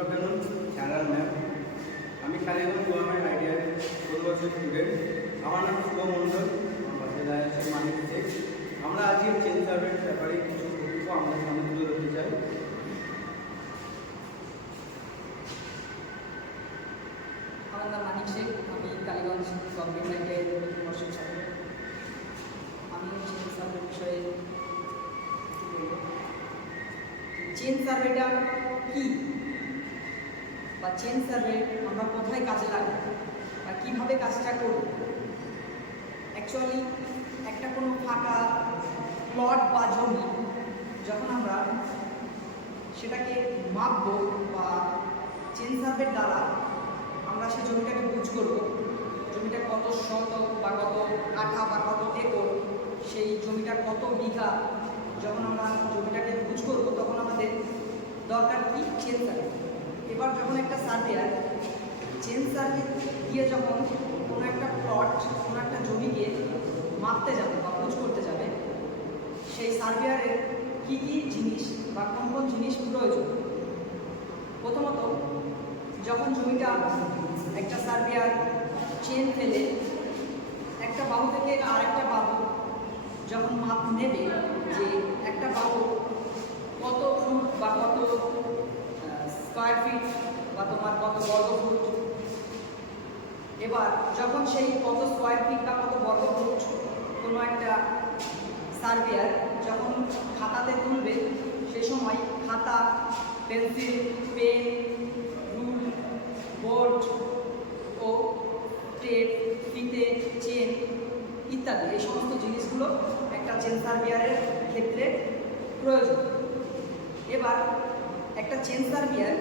Afternoon channel ma'am. আমি Kaliganj government আইডিয়ার 16 বছর স্টুডেন্ট। আমার নাম শুভ মণ্ডল, আমার বাসায় আছে মানিক শেখ। আমরা আজকে চেন সার্ভের ব্যাপারে কিছু তথ্য আমাদের সামনে তুলে ধরতে চাই। আমার নাম মানিক শেখ, আমি কালীগঞ্জ গভর্নমেন্ট আইডিয়ার প্রথম বর্ষের ছাত্র। আমি চেন সার্ভের বিষয়ে চেন সার্ভেটা কি বা চেন সার্ভে আমরা কোথায় কাজে লাগাই বা কীভাবে কাজটা করব। অ্যাকচুয়ালি একটা কোনো ফাঁকা প্লট বা জমি যখন আমরা সেটাকে মাপবো বা চেন সার্ভের দ্বারা আমরা সেই জমিটাকে বুঝ করব, জমিটা কত শতক বা কত কাঠা বা কত একর, সেই জমিটার কত বিঘা, যখন আমরা জমিটাকে বুঝ করব তখন আমাদের দরকার কি চেন সার্ভে। এবার যখন একটা সার্ভেয়ার চেন সার্ভে দিয়ে যখন কোনো একটা প্লট কোনো একটা জমিকে মাপতে যাবে বা বুঝ করতে যাবে, সেই সার্ভেয়ারের কী কী জিনিস বা কোন কোন জিনিস প্রয়োজন। প্রথমত যখন জমিটা একটা সার্ভেয়ার চেন ফেলে একটা বাহু থেকে আরেকটা বাহু যখন মাপ নেবে যে একটা বাহু কত ফুট বা কত স্কোয়ার ফিট বা তোমার কত বর্গ ফুট, এবার যখন সেই কত স্কোয়ার ফিট বা কত বর্গ ফুট কোনো একটা সার্ভেয়ার যখন খাতাতে তুলবে, সে সময় খাতা, পেন্সিল, পেন, রুল, বোর্ড ও টেপ, ফিতে, চেন ইত্যাদি এই সমস্ত জিনিসগুলো একটা চেন সার্ভেয়ারের ক্ষেত্রে প্রয়োজন। এবার একটা চেন সার্ভেয়ার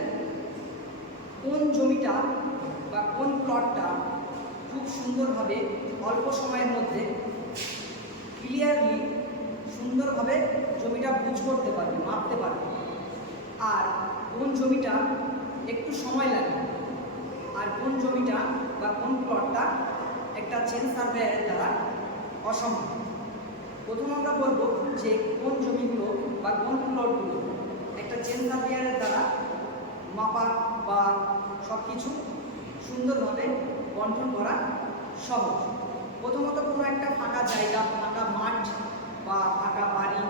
কোন জমিটা বা কোন প্লটটা খুব সুন্দরভাবে অল্প সময়ের মধ্যে ক্লিয়ারলি সুন্দরভাবে জমিটা বুঝ করতে পারবে, মাপতে পারবে, আর কোন জমিটা একটু সময় লাগবে, আর কোন জমিটা বা কোন প্লটটা একটা চেন সার্ভেয়ারের দ্বারা অসম্ভব। প্রথম আমরা বলবো যে কোন জমিগুলো বা কোন প্লটগুলো একটা চেন সার্ভেয়ারের দ্বারা মাপা বা সব কিছু সুন্দরভাবে বন্টন করা সহজ। প্রথমত কোনো একটা ফাঁকা জায়গা, ফাঁকা মাঠ বা ফাঁকা বাড়ি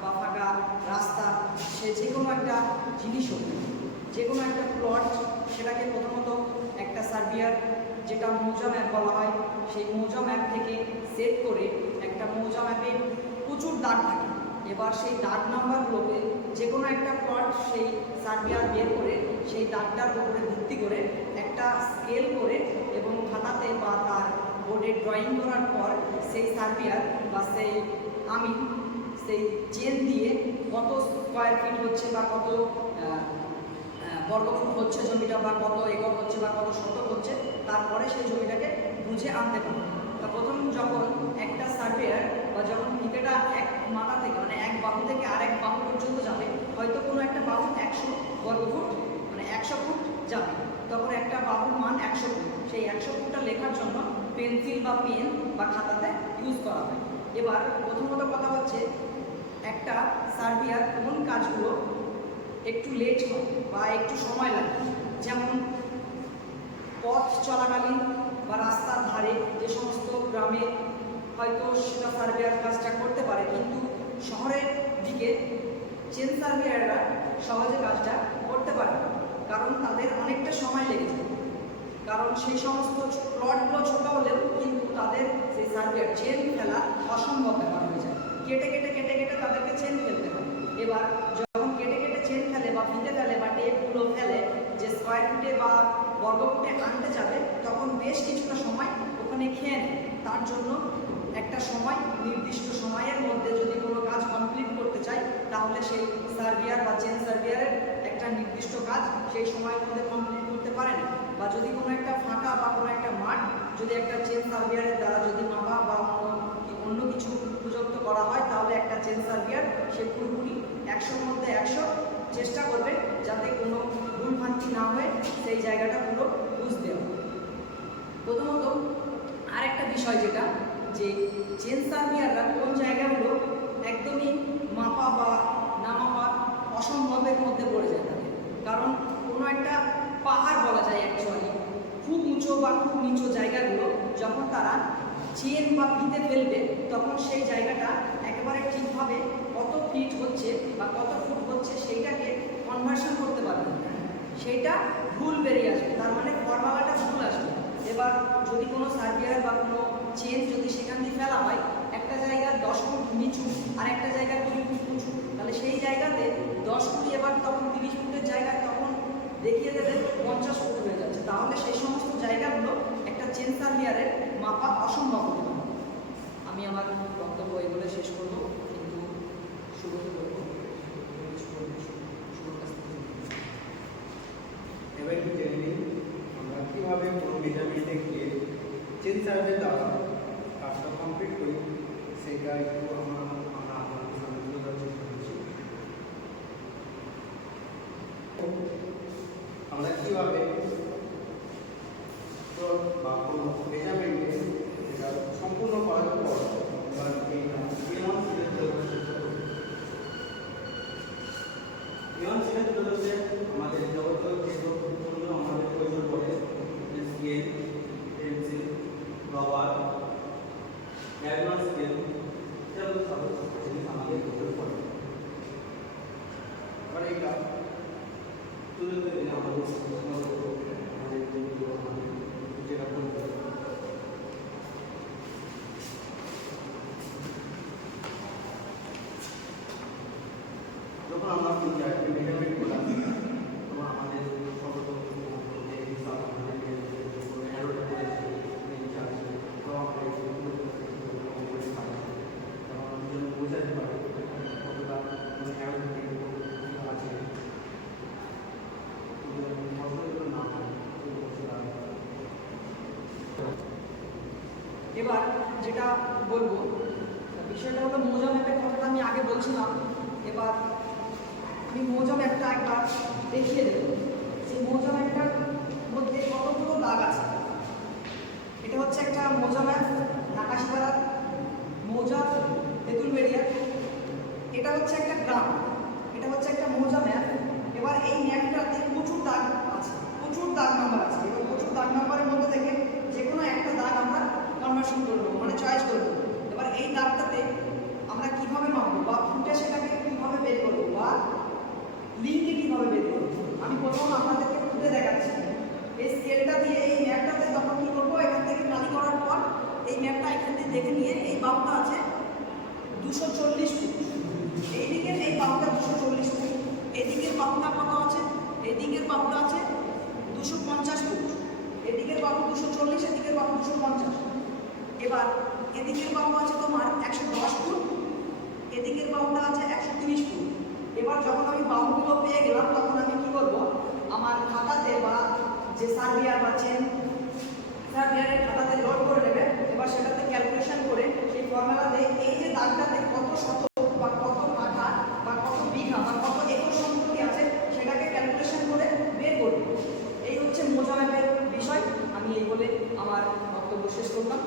বা ফাঁকা রাস্তা, সে যে কোনো একটা জিনিস হোক, যে কোনো একটা প্লট, সেটাকে প্রথমত একটা সার্ভেয়ার, যেটা মৌজা ম্যাপ বলা হয়, সেই মৌজা ম্যাপ থেকে সেট করে একটা মৌজা ম্যাপে প্রচুর দাগ থাকে। এবার সেই দাগ নাম্বারগুলোকে যে কোনো একটা প্লট সেই সার্ভেয়ার বের করে সেই দাগটার উপরে ভিত্তি করে একটা স্কেল করে এবং খাতাতে বা তার বোর্ডে ড্রয়িং করার পর সেই সার্ভেয়ার বা আমি সেই চেন দিয়ে কত স্কোয়ার ফিট হচ্ছে বা কত বর্গফুট হচ্ছে জমিটা বা কত একর হচ্ছে বা কত শতক হচ্ছে, তারপরে সেই জমিটাকে বুঝে আনতে পারবো। তা প্রথম যখন একটা সার্ভেয়ার বা যখন ফিতেটা এক মাথা থেকে মানে এক বাহু থেকে আরেক বাহু পর্যন্ত যাবে, হয়তো কোনো একটা বাহু 100 বর্গফুট মানে 100 ফুট যাবে, তখন একটা বাহুর মান 100 ফুট। সেই 100 ফুটটা লেখার জন্য পেন্সিল বা পেন বা খাতাতে ইউজ করা হয়। এবার প্রথমত কথা হচ্ছে একটা সার্ভেয়ার কোন কাজগুলো একটু লেট হয় বা একটু সময় লাগে, যেমন পথ চলাকালীন বা রাস্তার ধারে যে সমস্ত গ্রামে হয়তো সেটা সার্ভেয়ার কাজটা করতে পারে, কিন্তু শহরের দিকে চেন সার্ভেয়াররা সহজে কাজটা করতে পারে না, কারণ তাদের অনেকটা সময় লেগে যায়। কারণ সেই সমস্ত প্লটগুলো ছোটো হলেও কিন্তু তাদের সেই সার্ভেয়ার চেন ফেলা অসম্ভব ব্যাপার হয়ে যায়। কেটে কেটে কেটে কেটে তাদেরকে চেন ফেলতে হয়। এবার যখন কেটে কেটে চেন ফেলে বা ফিতে ফেলে বা টেপগুলো ফেলে যে স্কোয়ার ফিটে বা বর্গফুটে আনতে যাবে, তখন বেশ কিছুটা সময় ওখানে খেয়ে নেয়। তার জন্য একটা সময়, নির্দিষ্ট সময়ের মধ্যে যদি কোনো কাজ কমপ্লিট করতে চাই, তাহলে সেই সার্ভেয়ার বা চেন সার্ভেয়ারের একটা নির্দিষ্ট কাজ সেই সময়ের মধ্যে কমপ্লিট করতে পারে না। বা যদি কোনো একটা ফাঁকা বা কোনো একটা মাঠ যদি একটা চেন সার্ভেয়ারের দ্বারা যদি মাপা বা অন্য কিছু উপযুক্ত করা হয়, তাহলে একটা চেন সার্ভেয়ার সে পুরোপুরি 100-র মধ্যে 100 চেষ্টা করবে যাতে কোনো ভুলভ্রান্তি না হয়ে সেই জায়গাটা পুরো বুঝতে হবে। প্রথমত আরেকটা বিষয় যেটা যে চেন সার্ভেয়াররা কোন জায়গাগুলো একদমই মাপা বা না মাপা অসম্ভবের মধ্যে পড়ে যায় থাকে, কারণ কোনো একটা খুব নিচু জায়গাগুলো যখন তারা চেন বা ফিতে ফেলবে তখন সেই জায়গাটা একেবারে ঠিকভাবে কত ফিট হচ্ছে বা কত ফুট হচ্ছে সেইটাকে কনভার্সন করতে পারবে, সেইটা ভুল বেরিয়ে আসবে, তার মানে ফর্মুলাটা ভুল আসবে। এবার যদি কোনো সার্ভিয়ার বা কোনো চেন যদি সেখান দিয়ে ফেলা হয় একটা জায়গা 10 ফুট নিচু আর একটা জায়গা 20 ফুট উঁচু, তাহলে সেই জায়গাতে 10 ফুট এবার তখন 30 ফুটের জায়গায় তখন দেখিয়ে দেবে 50 ফুট হয়ে যাচ্ছে, তাহলে সেই সমস্ত জায়গাগুলো একটা চেন সার্ভিয়ারের মাপা অসম্ভব হতে পারে। আমি আমার বক্তব্য এগুলো শেষ করব, কিন্তু শুরুতে বলবো শুরুর কাছ থেকে। এবার একটু জেনে নিই আমরা কীভাবে কোনো মেজারমেন্টে গিয়ে চেন সার্ভে দ্বারা কাজটা কমপ্লিট করি, সেটা একটু আমরা আপনাদের সামনে তুলে ধরার চেষ্টা করছি। আমরা কীভাবে বা কোনো মেজারমেন্টে সেটা সম্পূর্ণ করার পর এবার এই নিয়ম সিলেক্ট করার চেষ্টা করি। নিয়ম সিলেক্ট করতে আমাদের যাবতীয় যেগুলো আমাদের প্রয়োজন পড়ে scale, pencil, rubber, diagonal scale, সেগুলো সব জিনিস আমাদের প্রয়োজন পড়ে। এবার এটা তুলে ধরে আমাদের যেটা বলতে যখন আমরা মেজারমেন্ট করলাম তখন আমাদের সর্বপ্রথম যে হিসাব আমাদের অ্যারোটা করেছে আছে তো আমাদের বোঝাতে পারে কতটা অ্যারো আছে না হয়। এবার যেটা বলবো বিষয়টা হলো মোজা ম্যাপের কথাটা আমি আগে বলছিলাম, এবার আমি মোজা ম্যাপটা একবার দেখিয়ে দেব। সেই মোজা ম্যাপটার মধ্যে কতগুলো দাগ আছে। এটা হচ্ছে একটা মোজা ম্যাপ নাকাশপাড়া মৌজা তেঁতুলবেড়িয়া। এটা হচ্ছে একটা গ্রাম, এটা হচ্ছে একটা মোজা ম্যাপ। এবার এই ম্যাপটাতে প্রচুর দাগ আছে, প্রচুর দাগ নাম্বার আছে। এবার প্রচুর দাগ নাম্বারের মধ্যে থেকে যে কোনো একটা দাগ আমরা কনভার্সন করে দেবো, মানে চয়েস করে দেবো। এবার এই দাগটাতে আমরা কীভাবে মাপবো বা ফুটে সেটাকে কীভাবে বের করবো বা লিঙ্কে কীভাবে বের করবো, আমি প্রথম আপনাদেরকে ফুটে দেখাচ্ছি। এই স্কেলটা দিয়ে এই ম্যাপটাতে তখন কী করবো, এখান থেকে কালি করার পর এই ম্যাপটা এখান থেকে দেখে নিয়ে এই বাউটা আছে 240 ফুট, এইদিকের এই বাউটা 240 ফুট, এদিকের বাউটা কত আছে, এদিকের বাউটা আছে 250 ফুট, এদিকের বাহু 240, এদিকের বাহু 250। এবার এদিকের বাহু আছে তোমার 110 ফুট, এদিকের বাহুটা আছে 130 ফুট। এবার যখন আমি বাহুগুলো পেয়ে গেলাম তখন আমি কি করবো, আমার খাতাতে বা যে সার্ভিয়ার বা চেন সার্ভিয়ারের খাতাতে লোড করে নেবে। এবার সেটাতে ক্যালকুলেশন করে সেই ফর্মুলাতে এই যে দাগটাতে কত শতক বা কত কাঠা বা কত বিঘা বা কত একর সম্পত্তি আছে সেটাকে ক্যালকুলেশন করে বের করবে। এই হচ্ছে মোজা ম্যাপের বিষয়। আমি এই বলে আমার বক্তব্য শেষ করলাম।